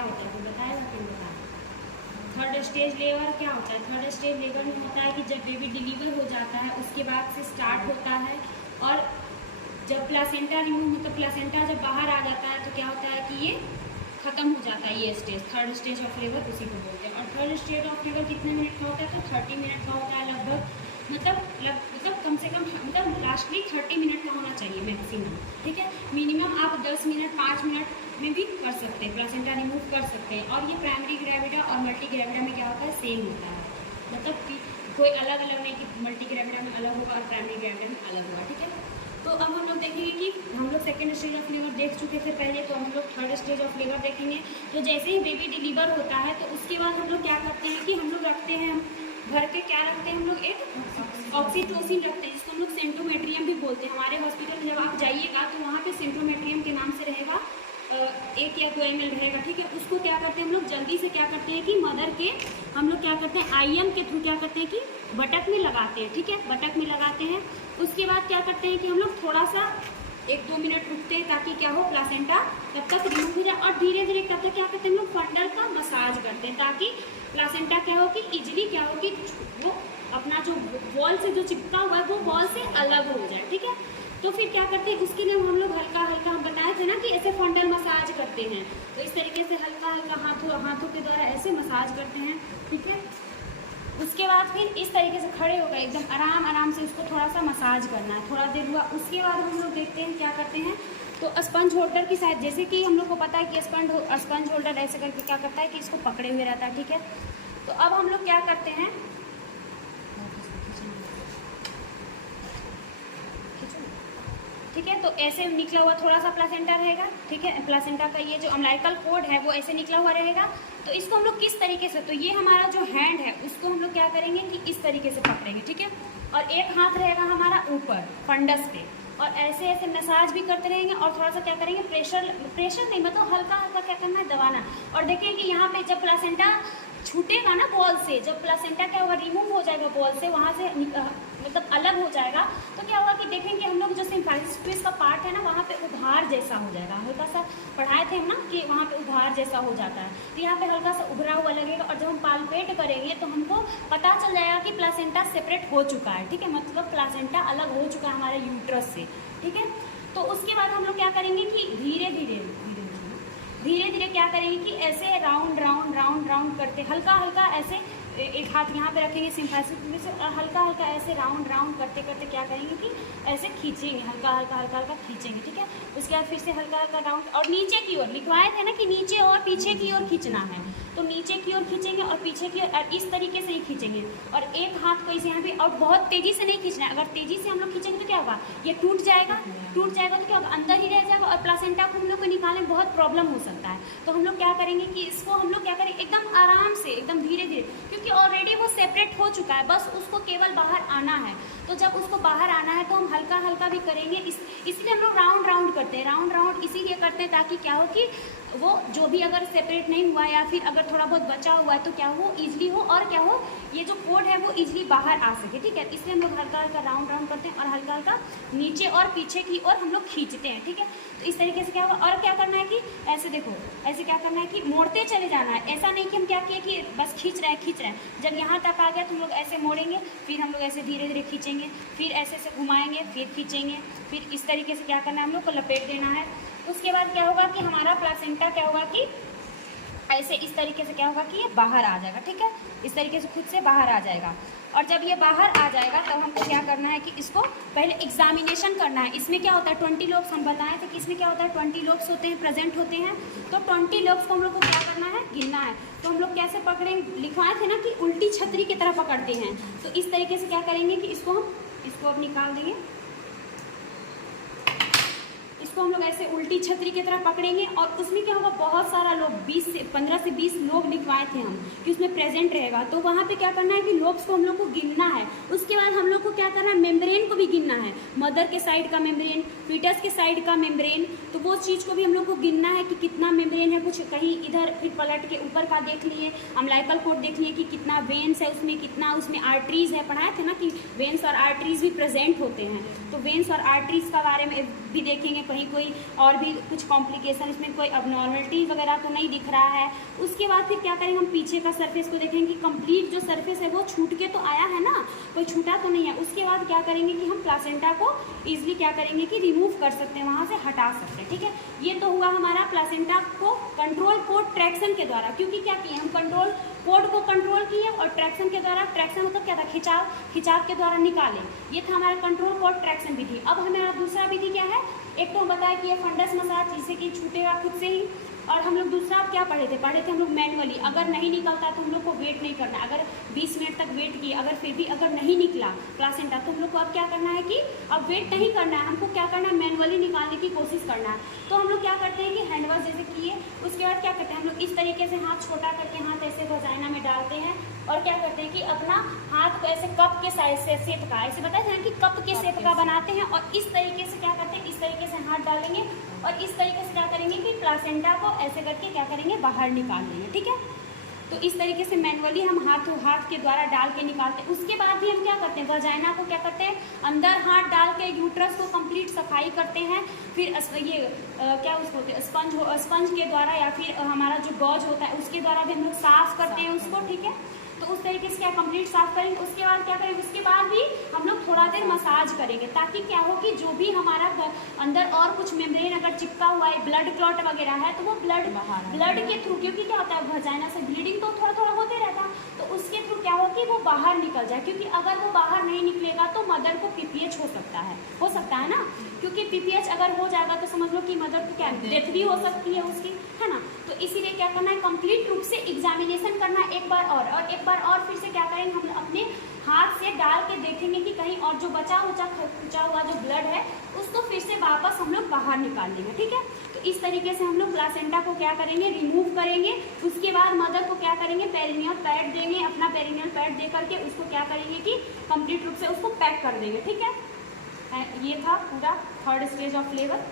क्या होता है, तो बताएगा फिर बताएगा। थर्ड स्टेज लेबर क्या होता है, थर्ड स्टेज लेबर में होता है कि जब बेबी डिलीवर हो जाता है उसके बाद से स्टार्ट होता है, और जब प्लासेंटा रिमूव मतलब प्लासेंटा जब बाहर आ जाता है तो क्या होता है कि ये खत्म हो जाता है। ये stage third stage of labour उसी को बोलते हैं। और थर्ड स्टेज ऑफ लेबर कितने मिनट का होता है, तो 30 मिनट का होता है लगभग, मतलब कम से कम मतलब लास्टली 30 मिनट का होना चाहिए मैक्सिमम, ठीक है। मिनिमम आप 10 मिनट 5 मिनट में भी कर सकते हैं, प्लासेंटा रिमूव कर सकते हैं। और ये प्राइमरी ग्रेविडा और मल्टी ग्रेविडा में क्या होता है, सेम होता है, मतलब कि कोई अलग अलग नहीं कि मल्टी ग्रेविडा में अलग होगा और प्राइमरी ग्रेविडा में अलग होगा, ठीक है। तो अब हम लोग देखेंगे कि हम लोग सेकेंड स्टेज ऑफ लेबर देख चुके थे पहले, तो हम लोग थर्ड स्टेज ऑफ लेबर देखेंगे। तो जैसे ही बेबी डिलीवर होता है तो उसके बाद हम लोग क्या करते हैं कि हम लोग रखते हैं, हम भर के क्या रखते हैं, हम लोग एक ऑक्सीटोसिन रखते हैं, जिसको हम लोग सेंट्रोमेट्रियम भी बोलते हैं। हमारे हॉस्पिटल में जब आप जाइएगा तो वहाँ पे सेंट्रोमेट्रियम के नाम से रहेगा, 1 या 2 ml रहेगा, ठीक है। उसको क्या करते हैं हम लोग जल्दी से क्या करते हैं कि मदर के हम लोग क्या करते हैं IM के थ्रू क्या करते हैं कि बटक में लगाते हैं, ठीक है, बटक में लगाते हैं। उसके बाद क्या करते हैं कि हम लोग थोड़ा सा 1-2 मिनट रुकते हैं ताकि क्या हो, प्लासेंटा तब तक रिमूव हो जाए, और धीरे धीरे करते क्या करते हैं हम लोग फंडल का मसाज करते हैं ताकि प्लासेंटा क्या हो कि इजीली क्या हो कि वो अपना जो वॉल से जो चिपका हुआ है वो वॉल से अलग हो जाए, ठीक है। तो फिर क्या करते हैं, उसके लिए हम लोग हल्का हल्का, हम बताए थे ना कि ऐसे फंडल मसाज करते हैं, तो इस तरीके से हल्का हल्का हाथों के द्वारा ऐसे मसाज करते हैं, ठीक है। उसके बाद फिर इस तरीके से खड़े हो गए एकदम आराम से उसको थोड़ा सा मसाज करना है, थोड़ा देर हुआ। उसके बाद हम लोग देखते हैं क्या करते हैं, तो स्पंज होल्डर की साइड, जैसे कि हम लोग को पता है कि स्पंज होल्डर ऐसे करके क्या करता है कि इसको पकड़े हुए रहता है, ठीक है। तो अब हम लोग क्या करते हैं, ठीक है, तो ऐसे निकला हुआ थोड़ा सा प्लासेंटा रहेगा, ठीक है। प्लासेंटा का ये जो अम्लाइकल कोड है वो ऐसे निकला हुआ रहेगा। तो इसको हम लोग किस तरीके से, तो ये हमारा जो हैंड है उसको हम लोग क्या करेंगे कि इस तरीके से पकड़ेंगे, ठीक है। और एक हाथ रहेगा हमारा ऊपर फंडस पे, और ऐसे ऐसे मसाज भी करते रहेंगे, और थोड़ा सा क्या करेंगे, प्रेशर नहीं मतलब हल्का हल्का क्या करना है, दबाना। और देखें कि यहाँ पे जब प्लासेंटा छूटेगा ना बॉल से, जब प्लासेंटा क्या होगा, रिमूव हो जाएगा बॉल से, वहाँ से मतलब अलग हो जाएगा, तो क्या होगा कि देखेंगे हम लोग जो सिम्फेसिस का पार्ट है ना वहाँ पे उभार जैसा हो जाएगा। हल्का सा पढ़ाए थे हम ना कि वहाँ पे उभार जैसा हो जाता है, तो यहाँ पे हल्का सा उभरा हुआ लगेगा। और जब हम पाल्पेट करेंगे तो हमको पता चल जाएगा कि प्लासेंटा सेपरेट हो चुका है, ठीक है, मतलब प्लासेंटा अलग हो चुका है हमारे यूट्रस से, ठीक है। तो उसके बाद हम लोग क्या करेंगे कि धीरे धीरे क्या करेंगे कि ऐसे राउंड करते हल्का हल्का ऐसे, एक हाथ यहाँ पे रखेंगे सिम्फेसिस में से, और हल्का हल्का ऐसे राउंड करते क्या करेंगे कि ऐसे खींचेंगे, हल्का हल्का खींचेंगे, ठीक है। उसके बाद फिर से हल्का हल्का राउंड, और नीचे की ओर लिखवाए थे ना कि नीचे और पीछे की ओर खींचना है, तो नीचे की ओर खींचेंगे और पीछे की ओर इस तरीके से ही खींचेंगे। और एक हाथ को इसे यहाँ पे, और बहुत तेज़ी से नहीं खींचना है, अगर तेज़ी से हम लोग खींचेंगे तो क्या होगा, ये टूट जाएगा तो क्या होगा, अंदर ही रह जाएगा, और प्लासेंटा को हम लोग को निकालने में बहुत प्रॉब्लम हो सकता है। तो हम लोग क्या करेंगे कि इसको हम लोग क्या करेंगे एकदम आराम से, एकदम धीरे धीरे, क्योंकि ऑलरेडी वो सेपरेट हो चुका है, बस उसको केवल बाहर आना है। तो जब उसको बाहर आना है तो हम हल्का हल्का भी करेंगे, इसलिए हम लोग राउंड करते हैं, राउंड इसीलिए करते हैं ताकि क्या हो कि वो जो भी अगर सेपरेट नहीं हुआ या फिर अगर थोड़ा बहुत बचा हुआ है तो क्या हो, ईजिली हो, और क्या हो, ये जो कोड है वो ईजिली बाहर आ सके, ठीक है। इसलिए हम लोग हल्का हल्का राउंड करते हैं, और हल्का हल्का नीचे और पीछे की ओर हम लोग खींचते हैं, ठीक है। तो इस तरीके से क्या होगा, और क्या करना है कि ऐसे देखो, ऐसे क्या करना है कि मोड़ते चले जाना है। ऐसा नहीं कि हम क्या किए कि बस खींच रहे हैं, जब यहाँ तक आ गया तो हम लोग ऐसे मोड़ेंगे, फिर हम लोग ऐसे धीरे धीरे खींचेंगे, फिर ऐसे घुमाएंगे, फिर खींचेंगे, फिर इस तरीके से क्या करना है, हम लोग को लपेट देना है। उसके बाद क्या होगा कि हमारा प्लासेंटा क्या होगा कि ऐसे इस तरीके से क्या होगा कि ये बाहर आ जाएगा, ठीक है, इस तरीके से खुद से बाहर आ जाएगा। और जब ये बाहर आ जाएगा तब हमको क्या करना है कि इसको पहले एग्जामिनेशन करना है। इसमें क्या होता है, 20 लोब्स हम बताए थे कि इसमें क्या होता है, 20 लोब्स होते हैं, प्रेजेंट होते हैं। तो 20 लोब्स को हम लोग को क्या करना है, गिनना है। तो हम लोग कैसे पकड़ेंगे, लिखवाए थे ना कि उल्टी छतरी की तरह पकड़ते हैं, तो इस तरीके से क्या करेंगे कि इसको अब निकाल देंगे, इसको हम लोग ऐसे उल्टी छतरी की तरह पकड़ेंगे। और उसमें क्या होगा, बहुत सारा लोग 15 से 20 लोग लिखवाए थे हम कि उसमें प्रेजेंट रहेगा। तो वहाँ पे क्या करना है कि लोब्स को हम लोग को गिनना है। उसके बाद हम लोग को क्या करना है, मेम्ब्रेन को भी गिनना है, मदर के साइड का मेम्ब्रेन, फीटस के साइड का मेम्ब्रेन, तो वो चीज़ को भी हम लोग को गिनना है कि कितना मेम्ब्रेन है। कुछ कहीं इधर फिर पलट के ऊपर का देख लिए, अम्लाइकल कोड देख लिए कि कितना वेन्स है उसमें, कितना उसमें आर्टरीज है। पढ़ाए थे ना कि वेन्स और आर्टरीज भी प्रेजेंट होते हैं, तो वेन्स और आर्टरीज का बारे में भी देखेंगे कहीं कोई और भी कुछ कॉम्प्लिकेशन, इसमें कोई अबनॉर्मलिटी वगैरह तो नहीं दिख रहा है। उसके बाद फिर क्या करेंगे, हम पीछे का सरफेस को देखेंगे कि कंप्लीट जो सरफेस है वो छूट के तो आया है ना, कोई छूटा तो नहीं है। उसके बाद क्या करेंगे कि हम प्लासेंटा को ईजिली क्या करेंगे कि रिमूव कर सकते हैं, वहाँ से हटा सकते हैं। ठीक है, ये तो हुआ हमारा प्लासेंटा को कंट्रोल कोड ट्रैक्शन के द्वारा, क्योंकि क्या किए हम कंट्रोल कोड को कंट्रोल किए और ट्रैक्शन के द्वारा, ट्रैक्शन मतलब क्या था, खिंचाव के द्वारा निकाले। ये था हमारा कंट्रोल कोड ट्रैक्शन विधि। अब हमारा दूसरा विधि क्या है, एक तो हम बताया कि ये फंडस मसाज जिससे कि छूटेगा खुद से ही, और हम लोग दूसरा क्या पढ़े थे हम लोग मैनुअली, अगर नहीं निकलता तो हम लोग को वेट नहीं करना, अगर 20 मिनट तक वेट किए अगर फिर भी अगर नहीं निकला प्लासेंटा तो हम लोग को अब क्या करना है कि अब वेट नहीं करना है, हमको क्या करना है, मैनुअली निकालने की कोशिश करना है। तो हम लोग क्या करते हैं कि हैंड वॉश जैसे किए, उसके बाद क्या करते हैं हम लोग इस तरीके से हाथ छोटा करके हाथ ऐसे वजाइना में डालते हैं और क्या करते हैं कि अपना हाथ को ऐसे कप के साइज से शेप का, ऐसे बताए थे कि कप के शेप का बनाते हैं और इस तरीके से क्या करते हैं, इस तरीके से हाथ डालेंगे और इस तरीके से क्या करेंगे कि प्लासेंटा को ऐसे करके क्या करेंगे, बाहर निकाल देंगे। ठीक है, तो इस तरीके से मैनुअली हम हाथ के द्वारा डाल के निकालते हैं। उसके बाद भी हम क्या करते हैं, वजाइना को क्या करते हैं, अंदर हाथ डाल के यूट्रस को कंप्लीट सफाई करते हैं। फिर ये क्या उसको स्पंज के द्वारा या फिर हमारा जो गॉज होता है उसके द्वारा भी हम लोग साफ करते हैं उसको। ठीक है, तो उस तरीके से क्या कंप्लीट साफ करेंगे। उसके बाद क्या करेंगे, उसके बाद भी हम लोग थोड़ा देर मसाज करेंगे ताकि क्या हो कि जो भी हमारा अंदर और कुछ मेम्ब्रेन अगर चिपका हुआ है, ब्लड क्लॉट वगैरह है, तो वो ब्लड के थ्रू, क्योंकि क्या होता है वजाइना से ब्लीडिंग तो थोड़ा थोड़ा होते रहता है, तो उसके थ्रू क्या हो कि वो बाहर निकल जाए, क्योंकि अगर वो बाहर नहीं निकलेगा तो मदर को पीपीएच हो सकता है ना, क्योंकि पीपीएच अगर हो जाएगा तो समझ लो कि मदर को क्या डेथ भी हो सकती है उसकी, है ना। तो इसीलिए क्या करना है, कंप्लीट रूप से एग्जामिनेशन करना एक बार और एक बार और फिर से क्या करेंगे, हम अपने हाथ से डाल के देखेंगे कि कहीं और जो बचा हुआ जो ब्लड है उसको फिर से वापस हम लोग बाहर निकाल लेंगे। ठीक है, तो इस तरीके से हम लोग प्लासेंटा को क्या करेंगे, रिमूव करेंगे। उसके बाद मदर को क्या करेंगे, पेरिनियल पैड देंगे, अपना पेरिनियल पैड दे करके उसको क्या करेंगे कि कंप्लीट रूप से उसको पैक कर देंगे। ठीक है, ये था पूरा 3rd स्टेज ऑफ लेबर।